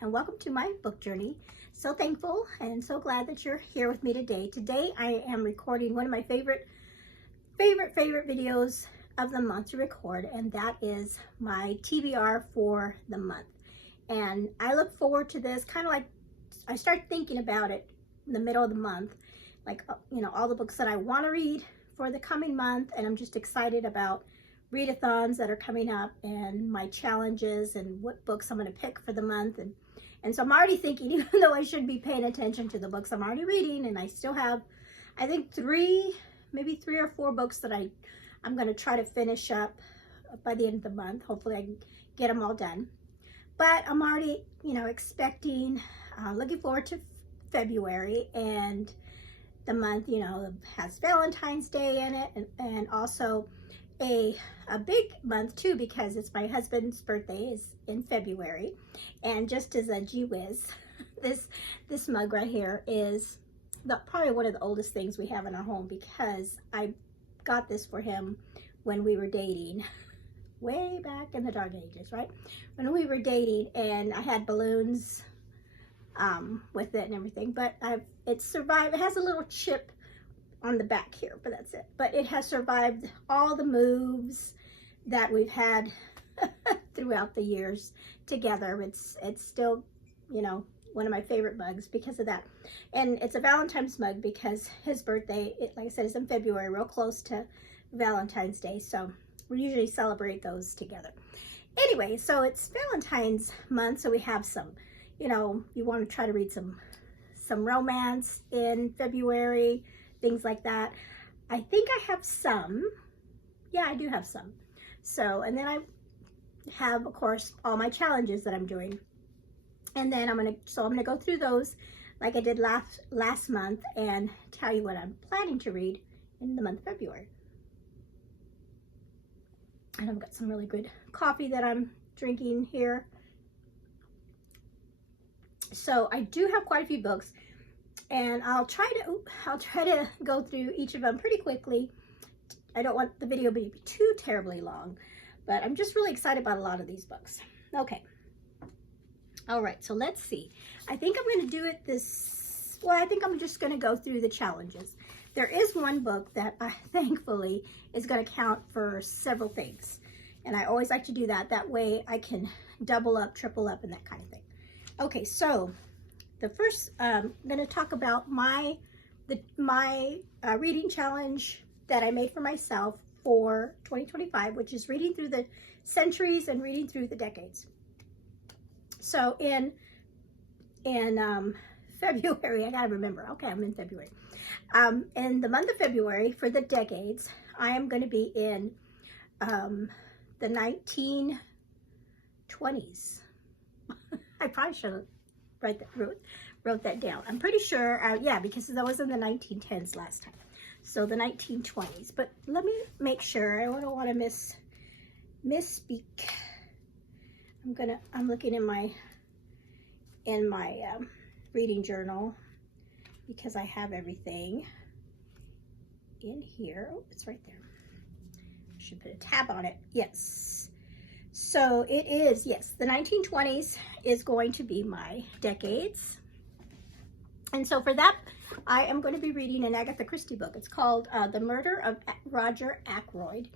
and welcome to my book journey. So thankful and so glad that you're here with me today. Today I am recording one of my favorite videos of the month to record, and that is my TBR for the month. And I look forward to this, kind of like I start thinking about it in the middle of the month, like, you know, all the books that I want to read for the coming month, and I'm just excited about readathons that are coming up and my challenges and what books I'm going to pick for the month. And so I'm already thinking, even though I should be paying attention to the books I'm already reading, and I still have, I think maybe three or four books that I'm going to try to finish up by the end of the month. Hopefully I can get them all done. But I'm already, you know, expecting, looking forward to February, and the month, you know, has Valentine's Day in it, and also a big month too, because it's my husband's birthday is in February. And just as a gee whiz, this mug right here is probably one of the oldest things we have in our home, because I got this for him when we were dating, way back in the dark ages, right? When we were dating, and I had balloons with it and everything, but it survived. It has a little chip on the back here, but that's it. But it has survived all the moves that we've had throughout the years together. It's still, you know, one of my favorite mugs because of that. And it's a Valentine's mug because his birthday, like I said, is in February, real close to Valentine's Day. So we usually celebrate those together. Anyway, so it's Valentine's month, so we have some, you know, you want to try to read some romance in February, things like that. I think I have some. Yeah, I do have some. So, and then I have, of course, all my challenges that I'm doing. And then I'm gonna go through those like I did last month and tell you what I'm planning to read in the month of February. And I've got some really good coffee that I'm drinking here. So I do have quite a few books, and I'll try to go through each of them pretty quickly. I don't want the video to be too terribly long, but I'm just really excited about a lot of these books. Okay. All right, so let's see. I think I'm going to do it I think I'm just going to go through the challenges. There is one book that thankfully is going to count for several things. And I always like to do that. That way I can double up, triple up, and that kind of thing. Okay, so the first, I'm going to talk about my reading challenge that I made for myself for 2025, which is reading through the centuries and reading through the decades. So in February, I gotta remember, okay, I'm in February. In the month of February, for the decades, I am going to be in the 1920s. I probably should have wrote that down. I'm pretty sure, yeah, because that was in the 1910s last time. So the 1920s. But let me make sure. I don't want to misspeak. I'm looking in my reading journal, because I have everything in here. Oh, it's right there. I should put a tab on it. Yes. So it is, yes, the 1920s is going to be my decades. And so for that, I am going to be reading an Agatha Christie book. It's called The Murder of Roger Ackroyd.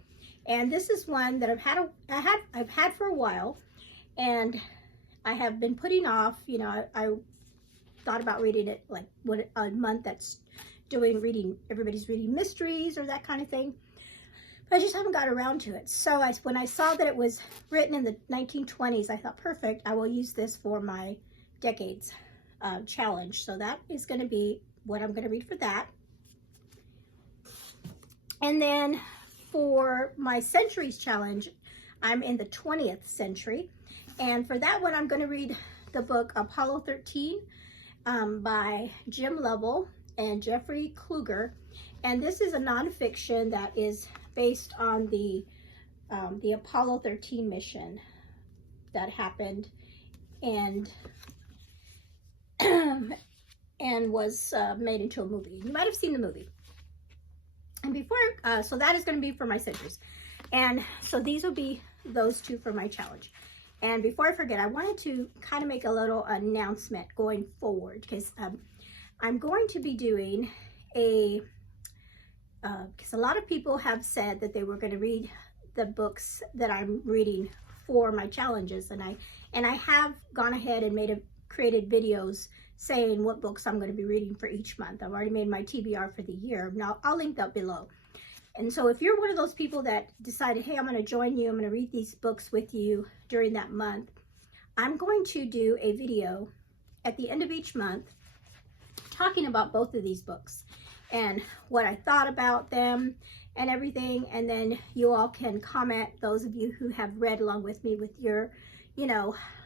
And this is one that I've had for a while, and I have been putting off. You know, I thought about reading it like a month that's everybody's reading mysteries or that kind of thing. But I just haven't got around to it. So when I saw that it was written in the 1920s, I thought, perfect, I will use this for my decades challenge. So that is going to be what I'm going to read for that. And then for my centuries challenge, I'm in the 20th century. And for that one, I'm going to read the book Apollo 13 by Jim Lovell and Jeffrey Kluger. And this is a nonfiction that is based on the Apollo 13 mission that happened and was made into a movie. You might have seen the movie. And so that is going to be for my centuries. And so these will be those two for my challenge. And before I forget, I wanted to kind of make a little announcement going forward, because I'm going to be doing because a lot of people have said that they were going to read the books that I'm reading for my challenges, and I have gone ahead and created videos saying what books I'm going to be reading for each month. I've already made my TBR for the year. Now I'll link that below. And so if you're one of those people that decided, hey, I'm going to join you, I'm going to read these books with you during that month, I'm going to do a video at the end of each month talking about both of these books and what I thought about them and everything. And then you all can comment, those of you who have read along with me, with your,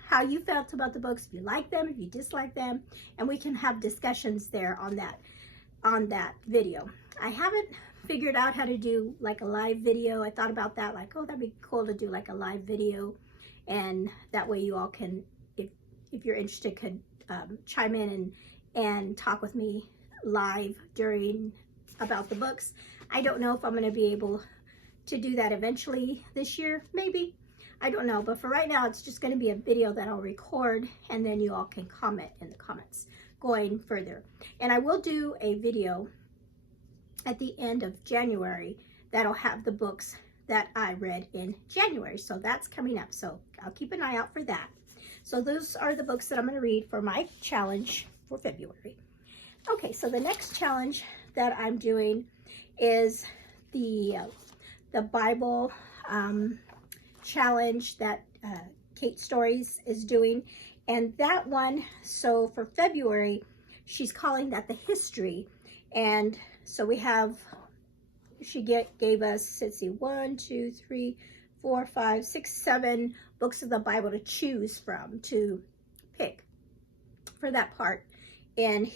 how you felt about the books, if you like them, if you dislike them, and we can have discussions there on that video. I haven't figured out how to do like a live video. I thought about that, like, oh, that'd be cool to do like a live video, and that way you all can, if you're interested, could chime in and talk with me live about the books. I don't know if I'm going to be able to do that eventually this year, maybe. I don't know, but for right now, it's just going to be a video that I'll record, and then you all can comment in the comments going further. And I will do a video at the end of January that'll have the books that I read in January. So that's coming up. So I'll keep an eye out for that. So those are the books that I'm going to read for my challenge for February. Okay, so the next challenge that I'm doing is the Bible challenge that Kate Stories is doing. And that one, so for February, she's calling that the history. And so we have, she gave us, let's see, 1, 2, 3, 4, 5, 6, 7 books of the Bible to choose from, to pick for that part in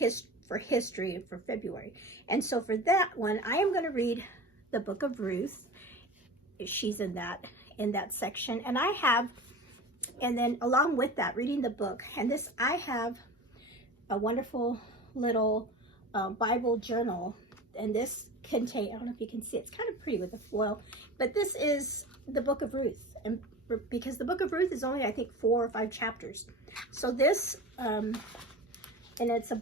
for history for February. And so for that one, I am going to read the book of Ruth. She's in that section. And I have, and then along with that, reading the book, and this, I have a wonderful little Bible journal, and this contains, I don't know if you can see, it's kind of pretty with the foil, but this is the book of Ruth, and because the book of Ruth is only, I think, 4 or 5 chapters. So this, and it's an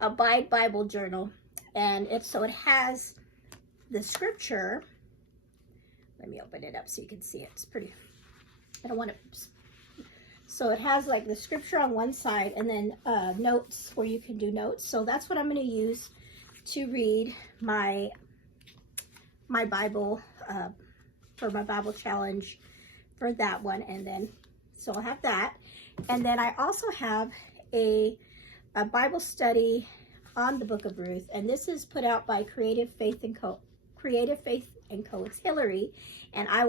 Abide Bible journal, and so it has the scripture. Let me open it up so you can see it. It's pretty, I don't want to, so it has like the scripture on one side, and then notes where you can do notes. So that's what I'm going to use to read my Bible, for my Bible challenge for that one. And then, so I'll have that. And then I also have a Bible study on the book of Ruth. And this is put out by Creative Faith & Co. It's Hillary. And I'm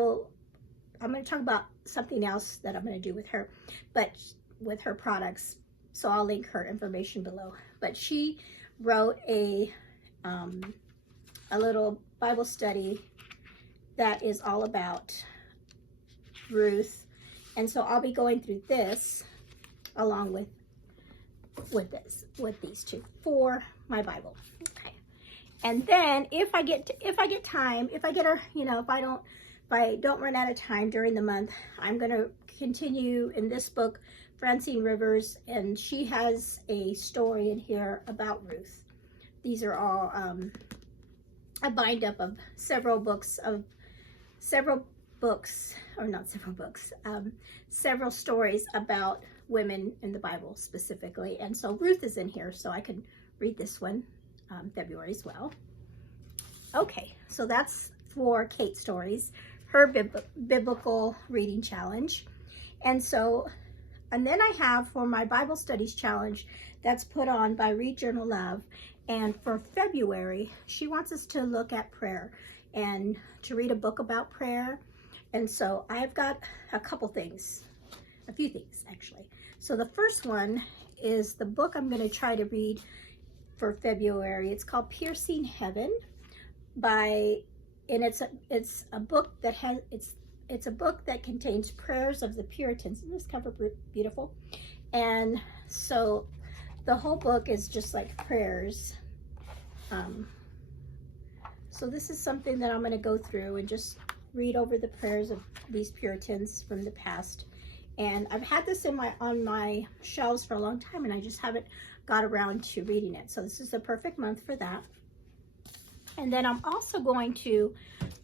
going to talk about something else that I'm going to do with her, but with her products. So I'll link her information below. But she wrote a little Bible study that is all about Ruth. And so I'll be going through this along with these two for my Bible. Okay. And then if I get time, if I don't run out of time during the month, I'm going to continue in this book, Francine Rivers, and she has a story in here about Ruth. These are all a bind up of several stories about women in the Bible specifically. And so Ruth is in here, so I could read this one, February as well. Okay, so that's for Kate Stories, her biblical reading challenge. And then I have for my Bible studies challenge that's put on by Read Journal Love. And for February, she wants us to look at prayer and to read a book about prayer. And so I've got a few things actually. So the first one is the book I'm going to try to read for February. It's called Piercing Heaven and it's a book that contains prayers of the Puritans. Isn't this cover beautiful? And so the whole book is just like prayers. So this is something that I'm going to go through and just read over the prayers of these Puritans from the past. And I've had this on my shelves for a long time, and I just haven't got around to reading it. So this is a perfect month for that. And then I'm also going to,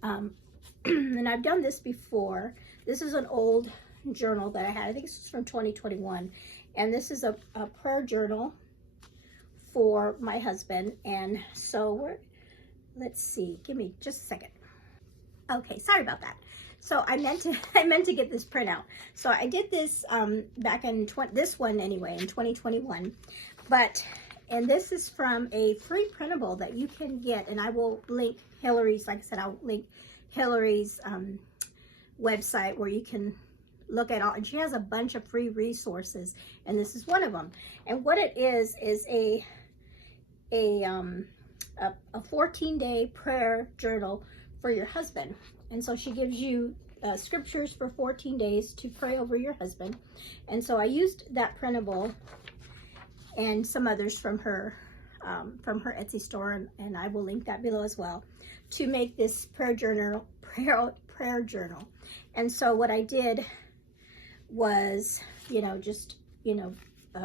and I've done this before. This is an old journal that I had. I think this is from 2021. And this is a prayer journal for my husband. And so let's see, give me just a second. Okay, sorry about that. So I meant to get this printout. So I did this back in this one anyway in 2021. And this is from a free printable that you can get, and I will link Hillary's, like I said, I'll link Hillary's website where you can look at all, and she has a bunch of free resources, and this is one of them. And what it is a 14-day prayer journal for your husband. And so she gives you scriptures for 14 days to pray over your husband. And so I used that printable and some others from her Etsy store, and I will link that below as well, to make this prayer journal. And so what I did was,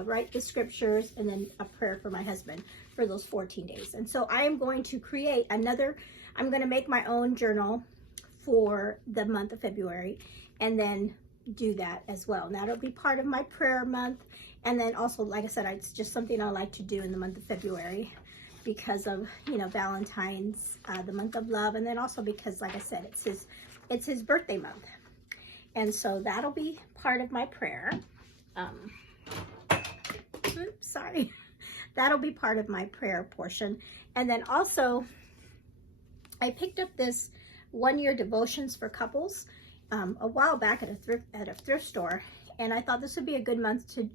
write the scriptures and then a prayer for my husband for those 14 days. And so I am going to create I'm going to make my own journal for the month of February, and then do that as well. And that'll be part of my prayer month. And then also, like I said, it's just something I like to do in the month of February because of, Valentine's, the month of love. And then also because, like I said, it's his birthday month. And so that'll be part of my prayer. Oops, sorry. That'll be part of my prayer portion. And then also, I picked up this 1-year devotions for couples a while back at a thrift store, and I thought this would be a good month to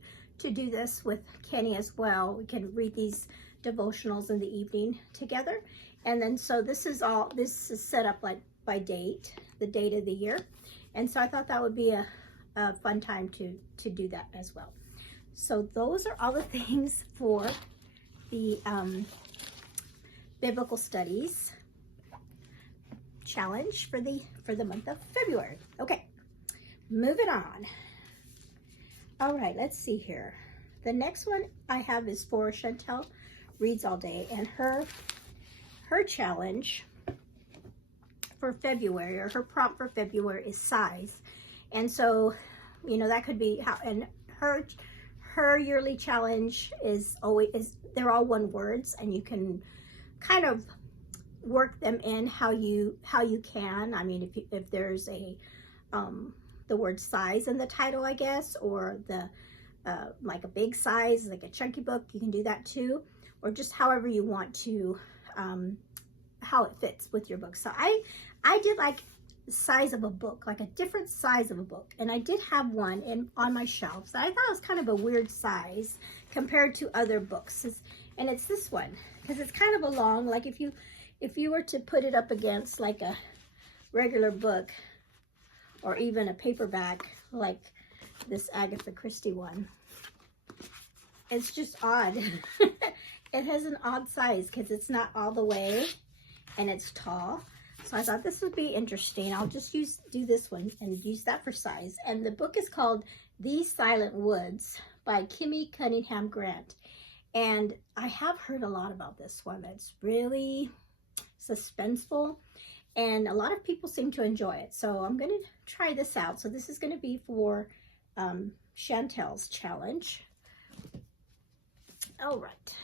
do this with Kenny as well. We can read these devotionals in the evening together. And then so this is set up like by date, the date of the year, and so I thought that would be a fun time to do that as well. So those are all the things for the biblical studies challenge for the month of February. Okay, moving on. All right, let's see here. The next one I have is for Chantel Reads All Day, and her challenge for February, or her prompt for February, is size. And so, that could be how, and her yearly challenge is they're all one words, and you can kind of work them in how you can. I mean, if there's the word size in the title, I guess, or the like a big size, like a chunky book, you can do that too, or just however you want to, how it fits with your book. So I did like the size of a book, like a different size of a book, and I did have one on my shelves that I thought was kind of a weird size compared to other books, and it's this one, because it's kind of a long, like if you were to put it up against like a regular book, or even a paperback like this Agatha Christie one, it's just odd. It has an odd size because it's not all the way, and it's tall. So I thought this would be interesting. I'll just do this one and use that for size. And the book is called These Silent Woods by Kimmy Cunningham Grant. And I have heard a lot about this one. It's really suspenseful, and a lot of people seem to enjoy it. So I'm going to try this out. So this is going to be for Chantel's challenge. All right.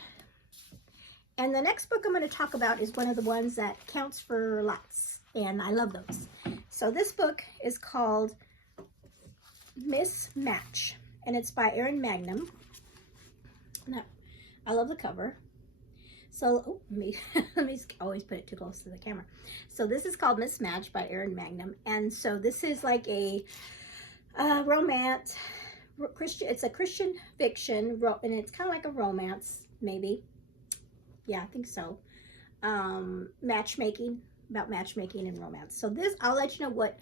And the next book I'm going to talk about is one of the ones that counts for lots, and I love those. So this book is called Mismatch, and it's by Erin Magnum. Now, I love the cover. So, let me always put it too close to the camera. So this is called Mismatch by Erin Magnum, and so this is like a romance, Christian. It's a Christian fiction, and it's kind of like a romance, maybe. Yeah, I think so. Matchmaking, about matchmaking and romance. So this, I'll let you know what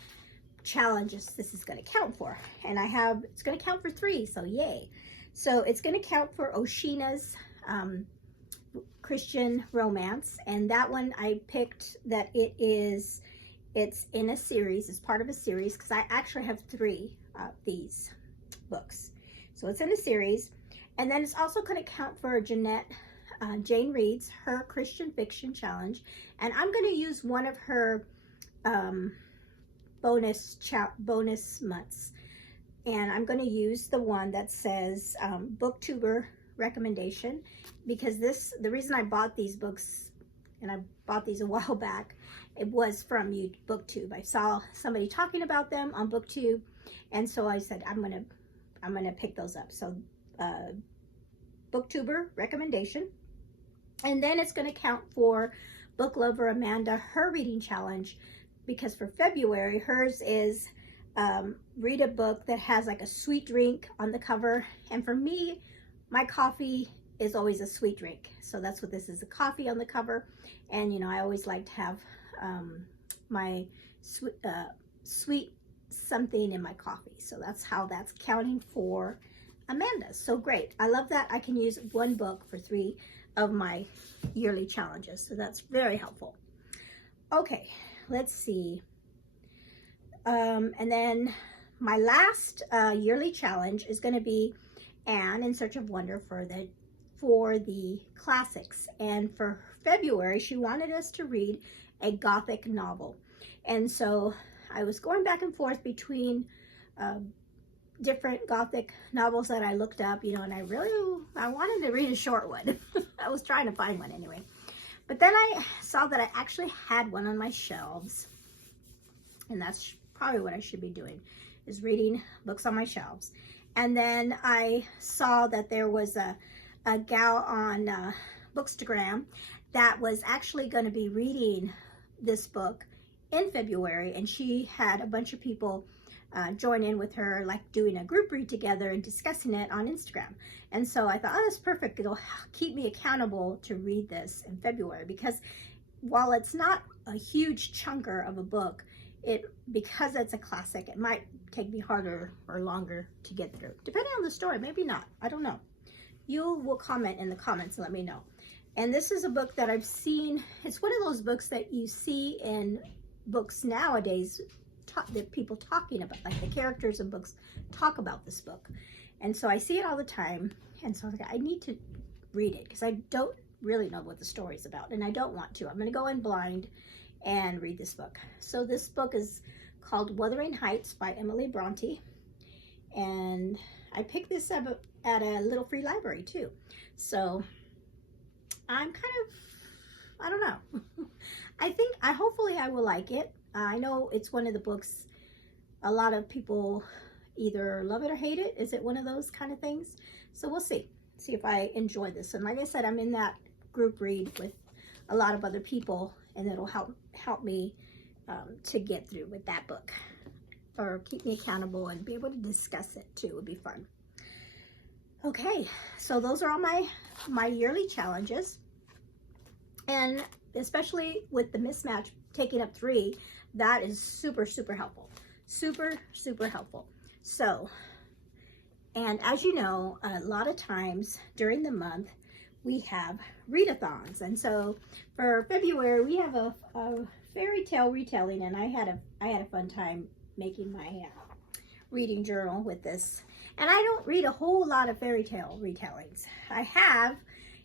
challenges this is going to count for. And it's going to count for 3, so yay. So it's going to count for Oshina's Christian romance. And that one I picked that it is It's in a series, it's part of a series, because I actually have 3 of these books. So it's in a series. And then it's also going to count for Jane Reads, her Christian Fiction Challenge. And I'm going to use one of her bonus months. And I'm going to use the one that says booktuber recommendation, because the reason I bought these books, and I bought these a while back, it was from BookTube. I saw somebody talking about them on BookTube, and so I said I'm gonna pick those up. So booktuber recommendation, and then it's going to count for book lover Amanda, her reading challenge, because for February hers is read a book that has like a sweet drink on the cover. And for me, my coffee is always a sweet drink, so that's what this is, a coffee on the cover. And you know, I always like to have my sweet something in my coffee, so that's how that's counting for Amanda. So great, I love that I can use one book for 3 of my yearly challenges, so that's very helpful. Okay, let's see. And then my last yearly challenge is going to be Anne in Search of Wonder for the classics. And for February, she wanted us to read a Gothic novel. And so I was going back and forth between different Gothic novels that I looked up, you know, and I wanted to read a short one. I was trying to find one anyway. But then I saw that I actually had one on my shelves. And that's probably what I should be doing, is reading books on my shelves. And then I saw that there was a gal on Bookstagram that was actually going to be reading this book in February, and she had a bunch of people join in with her, like doing a group read together and discussing it on Instagram. And so I thought, oh, that's perfect. It'll keep me accountable to read this in February, because while it's not a huge chunker of a book, because it's a classic, it might take me harder or longer to get through, depending on the story. Maybe not, I don't know. You will comment in the comments and let me know. And this is a book that I've seen. It's one of those books that you see in books nowadays, that people talking about, like the characters in books talk about this book. And so I see it all the time, and so I was like, I need to read it, because I don't really know what the story's about, and I don't want to. I'm going to go in blind and read this book. So this book is called Wuthering Heights by Emily Bronte, and I picked this up at a little free library too. So I'm kind of, I don't know. Hopefully I will like it. I know it's one of the books a lot of people either love it or hate it. Is it one of those kind of things? So we'll see if I enjoy this. And like I said, I'm in that group read with a lot of other people, and it'll help me to get through with that book, or keep me accountable and be able to discuss it too. It would be fun. Okay, so those are all my yearly challenges, and especially with the mismatch taking up 3, that is super helpful, super helpful. So, and as you know, a lot of times during the month we have readathons, and so for February we have a fairy tale retelling, and I had a fun time making my reading journal with this. And I don't read a whole lot of fairy tale retellings. I have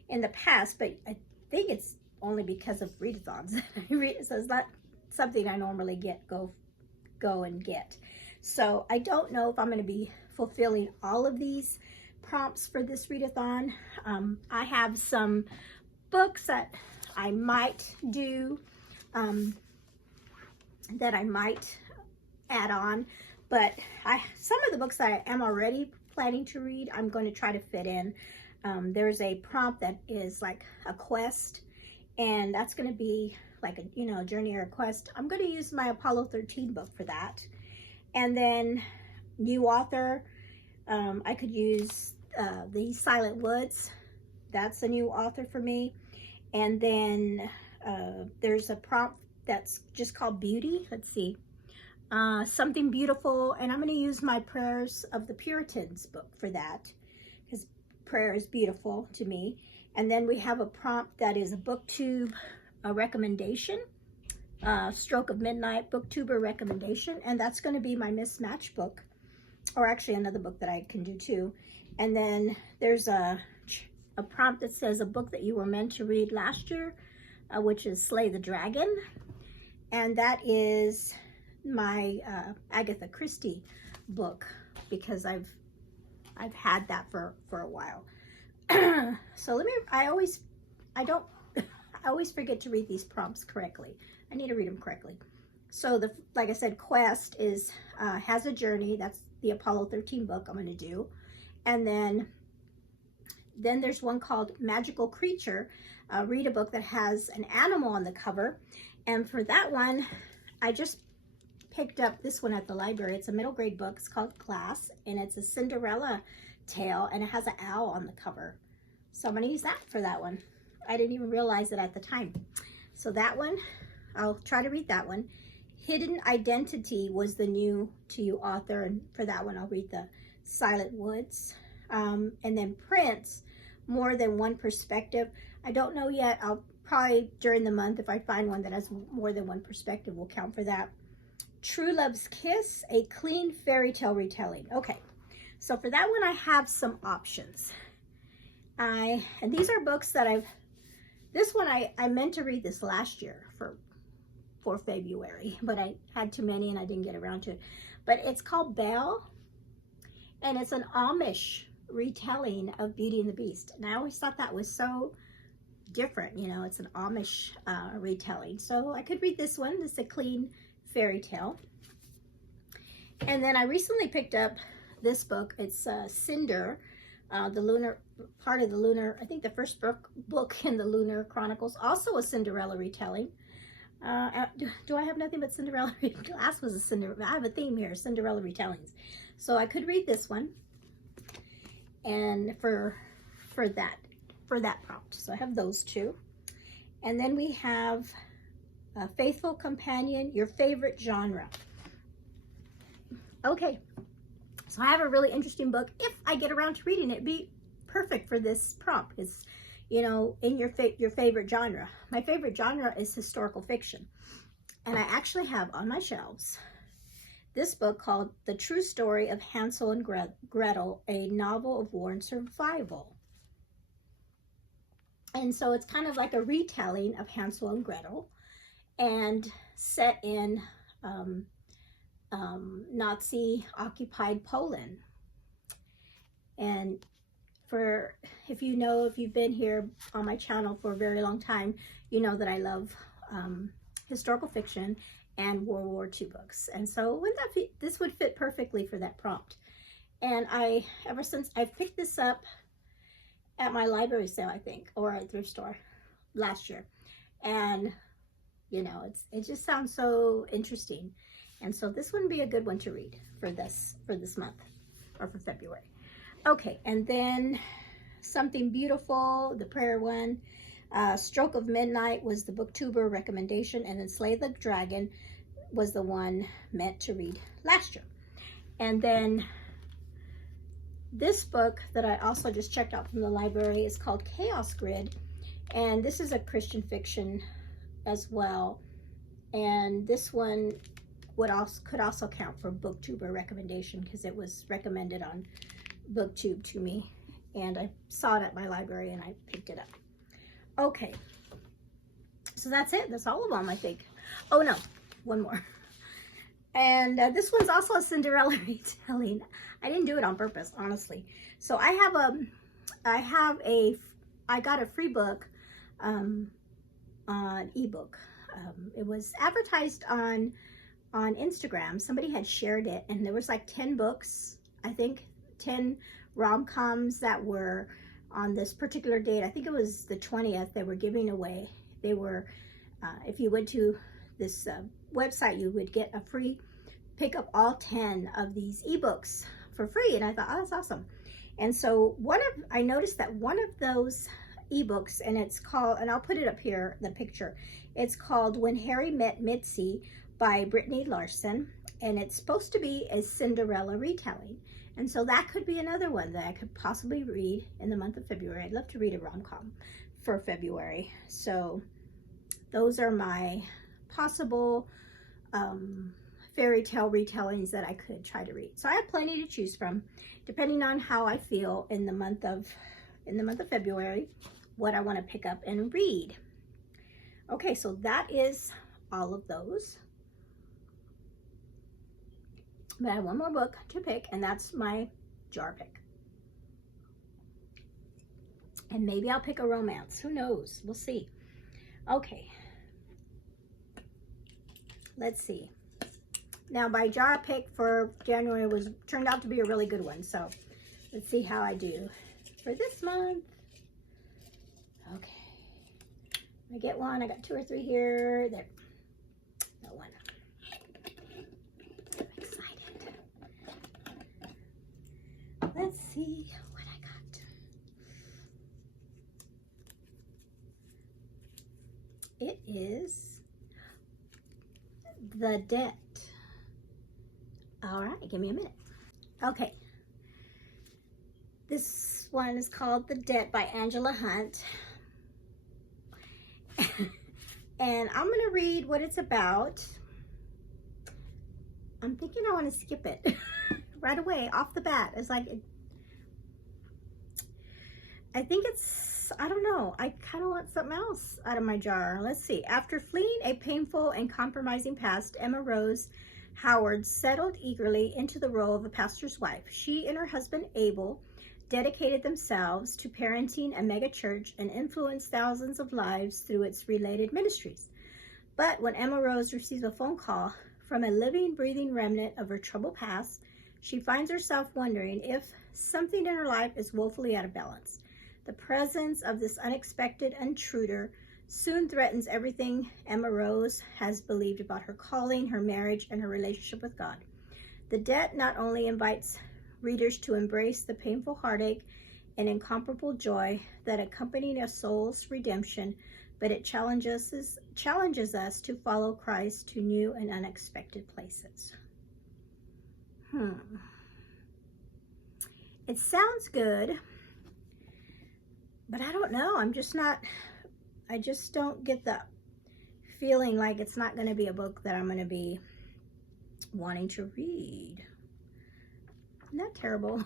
in the past, but I think it's only because of readathons that I read it, so it's not something I normally go and get. So I don't know if I'm going to be fulfilling all of these prompts for this readathon. I have some books that I might do, that I might add on, but some of the books that I am already planning to read, I'm going to try to fit in. There's a prompt that is like a quest, and that's going to be like a journey or a quest. I'm going to use my Apollo 13 book for that. And then new author, I could use The Silent Woods. That's a new author for me. And then there's a prompt that's just called Beauty. Let's see. Something Beautiful, and I'm going to use my Prayers of the Puritans book for that, because prayer is beautiful to me. And then we have a prompt that is a BookTube recommendation, Stroke of Midnight booktuber recommendation, and that's going to be my mismatch book, or actually another book that I can do too. And then there's a prompt that says a book that you were meant to read last year, which is Slay the Dragon, and that is my Agatha Christie book, because I've had that for a while. So I always forget to read these prompts correctly. I need to read them correctly. So like I said, Quest is has a journey. That's the Apollo 13 book I'm going to do. And then there's one called Magical Creature. Read a book that has an animal on the cover. And for that one, I just picked up this one at the library. It's a middle grade book. It's called Glass, and it's a Cinderella tale, and it has an owl on the cover. So I'm going to use that for that one. I didn't even realize it at the time. So that one, I'll try to read that one. Hidden Identity was the new to you author, and for that one I'll read the Silent Woods. And then Prince, More Than One Perspective. I don't know yet. I'll probably during the month, if I find one that has more than one perspective, will count for that. True Love's Kiss, a clean fairy tale retelling. Okay, so for that one I have some options. And these are books that this one I meant to read this last year for February, but I had too many and I didn't get around to it. But it's called Belle, and it's an Amish retelling of Beauty and the Beast. And I always thought that was so different, you know, it's an Amish retelling. So I could read this one. This is a clean fairy tale. And then I recently picked up this book. It's Cinder, the lunar part of the lunar, I think the first book in the Lunar Chronicles, also a Cinderella retelling. Do I have nothing but Cinderella? Last was a Cinderella. I have a theme here, Cinderella retellings. So I could read this one, and for that prompt. So I have those two. And then we have a Faithful Companion, Your Favorite Genre. Okay, so I have a really interesting book. If I get around to reading it, it'd be perfect for this prompt. It's, you know, in your favorite genre. My favorite genre is historical fiction. And I actually have on my shelves this book called The True Story of Hansel and Gretel, a novel of war and survival. And so it's kind of like a retelling of Hansel and Gretel, and set in Nazi-occupied Poland. And if you've been here on my channel for a very long time, you know that I love historical fiction and World War II books. And so this would fit perfectly for that prompt. And ever since I picked this up at my library sale, I think, or at a thrift store last year. And, you know, it just sounds so interesting. And so this wouldn't be a good one to read for this month, or for February. Okay, and then Something Beautiful, the prayer one. Stroke of Midnight was the booktuber recommendation, and then Slay the Dragon was the one meant to read last year. And then this book that I also just checked out from the library is called Chaos Grid, and this is a Christian fiction as well. And this one could also count for booktuber recommendation, because it was recommended on BookTube to me, and I saw it at my library and I picked it up. Okay, so that's it. That's all of them, I think. Oh no, one more. And this one's also a Cinderella retelling. I didn't do it on purpose, honestly. So I got a free book, an ebook. It was advertised on Instagram. Somebody had shared it, and there was like 10 books, I think 10 rom-coms that were on this particular date. I think it was the 20th. They were giving away. They were, if you went to this website, you would get a free, pick up all 10 of these ebooks for free. And I thought, oh, that's awesome. And so I noticed that one of those ebooks, and it's called, and I'll put it up here, the picture. It's called When Harry Met Mitzi by Brittany Larson, and it's supposed to be a Cinderella retelling. And so that could be another one that I could possibly read in the month of February. I'd love to read a rom-com for February. So those are my possible fairy tale retellings that I could try to read. So I have plenty to choose from, depending on how I feel in the month of February, what I want to pick up and read. Okay, so that is all of those. But I have one more book to pick, and that's my jar pick. And maybe I'll pick a romance. Who knows? We'll see. Okay. Let's see. Now, my jar pick for January turned out to be a really good one. So let's see how I do for this month. Okay. I get one. I got 2 or 3 here. There. No one. I'm excited. Let's see what I got. It is The Debt. All right, give me a minute. Okay. This one is called The Debt by Angela Hunt. And I'm going to read what it's about. I'm thinking I want to skip it right away off the bat. It's like, I think it's, I don't know. I kind of want something else out of my jar. Let's see. After fleeing a painful and compromising past, Emma Rose Howard settled eagerly into the role of a pastor's wife. She and her husband Abel dedicated themselves to parenting a mega church and influenced thousands of lives through its related ministries. But when Emma Rose receives a phone call from a living, breathing remnant of her troubled past, she finds herself wondering if something in her life is woefully out of balance. The presence of this unexpected intruder soon threatens everything Emma Rose has believed about her calling, her marriage, and her relationship with God. The Debt not only invites readers to embrace the painful heartache and incomparable joy that accompany a soul's redemption, but it challenges us to follow Christ to new and unexpected places. It sounds good, but I don't know. I just don't get the feeling like it's not going to be a book that I'm going to be wanting to read. Isn't that terrible?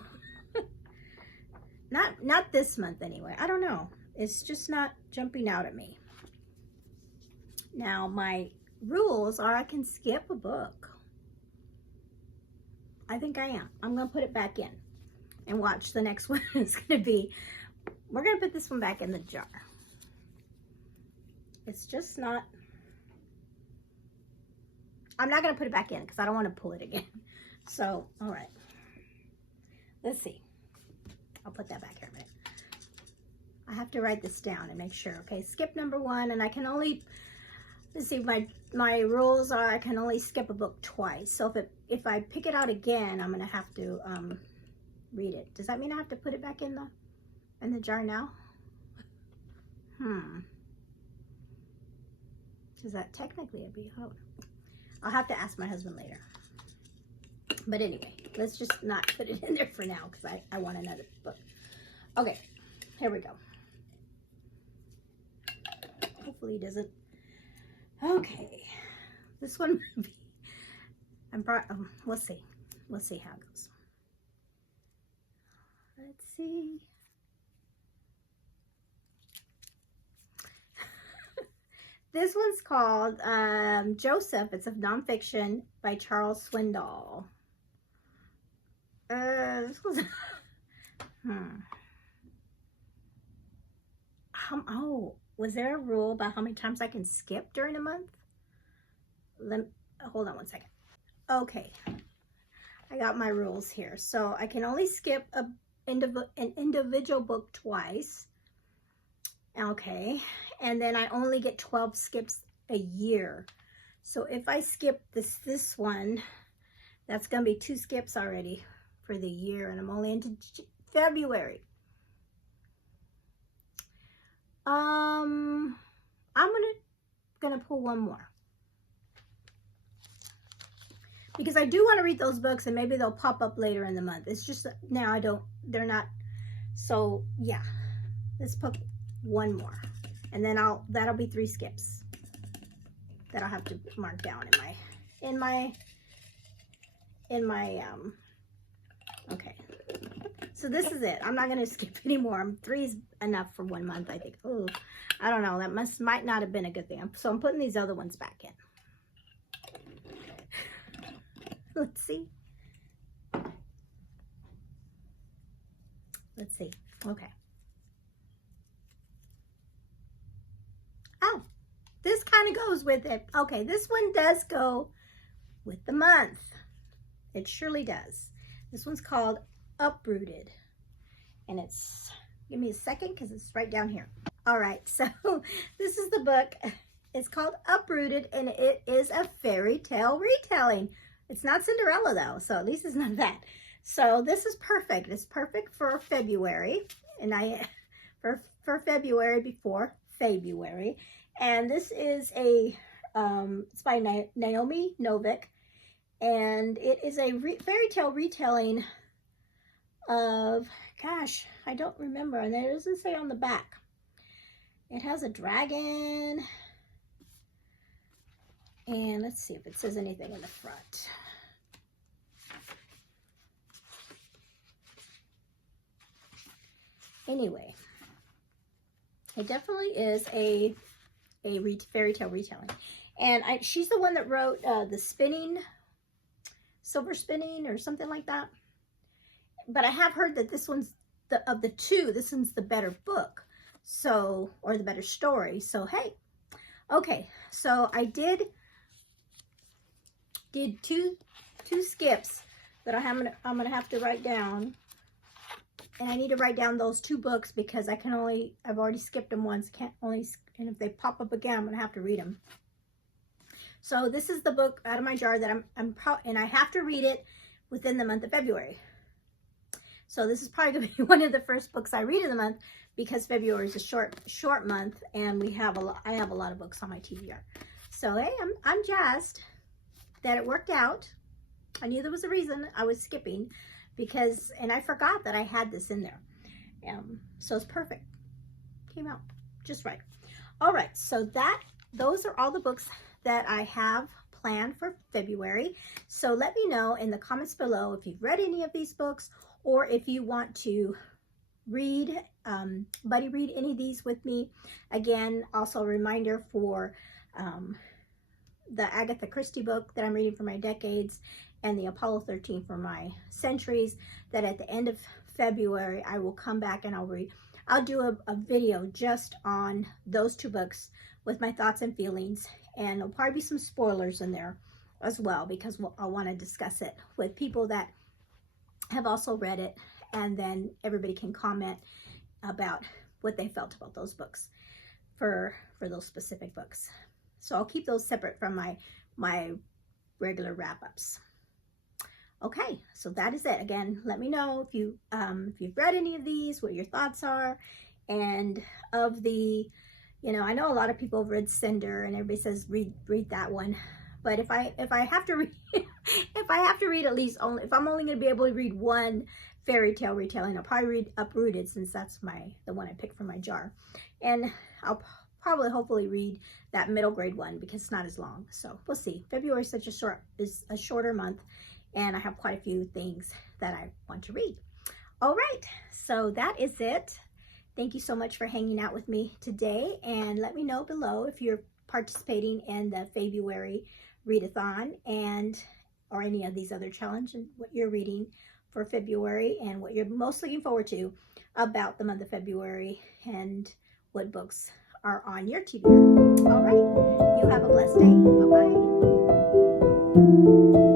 Not this month anyway. I don't know. It's just not jumping out at me. Now, my rules are I can skip a book. I think I am. I'm going to put it back in and watch the next one. It's going to be, we're going to put this one back in the jar. It's just not, I'm not going to put it back in because I don't want to pull it again. So, all right. Let's see. I'll put that back here a minute. I have to write this down and make sure. Okay, skip number 1, and I can only, let's see, my rules are I can only skip a book twice. So if I pick it out again, I'm going to have to read it. Does that mean I have to put it back in the jar now? Is that technically a behold? I'll have to ask my husband later. But anyway, let's just not put it in there for now because I want another book. Okay, here we go. Hopefully it doesn't. Okay, this one might be. We'll see. We'll see how it goes. Let's see. This one's called Joseph. It's a nonfiction by Charles Swindoll. This was was there a rule about how many times I can skip during a month? Hold on one second. Okay, I got my rules here. So I can only skip an individual book twice. Okay, and then I only get 12 skips a year. So if I skip this one, that's gonna be 2 skips already for the year, and I'm only into February. I'm gonna pull one more because I do want to read those books, and maybe they'll pop up later in the month. It's just now they're not. So yeah, let's put one more, and then that'll be 3 skips. that I'll have to mark down okay. So this is it. I'm not going to skip anymore. 3 is enough for 1 month, I think. Oh, I don't know. That might not have been a good thing. So I'm putting these other ones back in. Let's see. Let's see. Okay. Oh, this kind of goes with it. Okay, this one does go with the month. It surely does. This one's called Uprooted. And it's, give me a second because it's right down here. All right, so this is the book. It's called Uprooted, and it is a fairy tale retelling. It's not Cinderella though, so at least it's not that. So this is perfect. It's perfect for February, and for February before February. And this is it's by Naomi Novik, and it is a fairy tale retelling of, gosh, I don't remember, and it doesn't say on the back. It has a dragon, and let's see if it says anything in the front. Anyway, it definitely is a fairy tale retelling. And she's the one that wrote the Silver Spinning or something like that. But I have heard that this one's, of the two, this one's the better book. So, or the better story. So, hey. Okay, so I did two skips that I'm gonna have to write down. And I need to write down those 2 books because I've already skipped them once, and if they pop up again, I'm gonna have to read them. So this is the book out of my jar that and I have to read it within the month of February. So this is probably gonna be one of the first books I read in the month because February is a short month, and I have a lot of books on my TBR. So hey, I'm jazzed that it worked out. I knew there was a reason I was skipping. And I forgot that I had this in there. So it's perfect. Came out just right. All right, so those are all the books that I have planned for February. So let me know in the comments below if you've read any of these books, or if you want to buddy read any of these with me. Again, also a reminder for the Agatha Christie book that I'm reading for my decades, and the Apollo 13 for my centuries, that at the end of February, I will come back and I'll do a video just on those 2 books with my thoughts and feelings. And there'll probably be some spoilers in there as well, because I want to discuss it with people that have also read it, and then everybody can comment about what they felt about those books for those specific books. So I'll keep those separate from my regular wrap-ups. Okay, so that is it. Again, let me know if you've read any of these, what your thoughts are, and of the, I know a lot of people have read Cinder, and everybody says read that one. But if I have to read, if I have to read at least if I'm only going to be able to read one fairy tale retelling, I'll probably read Uprooted, since that's the one I picked from my jar, and I'll probably hopefully read that middle grade one because it's not as long. So we'll see. February is a shorter month, and I have quite a few things that I want to read. All right, so that is it. Thank you so much for hanging out with me today, and let me know below if you're participating in the February Readathon or any of these other challenges, and what you're reading for February and what you're most looking forward to about the month of February, and what books are on your TBR. All right, you have a blessed day. Bye-bye.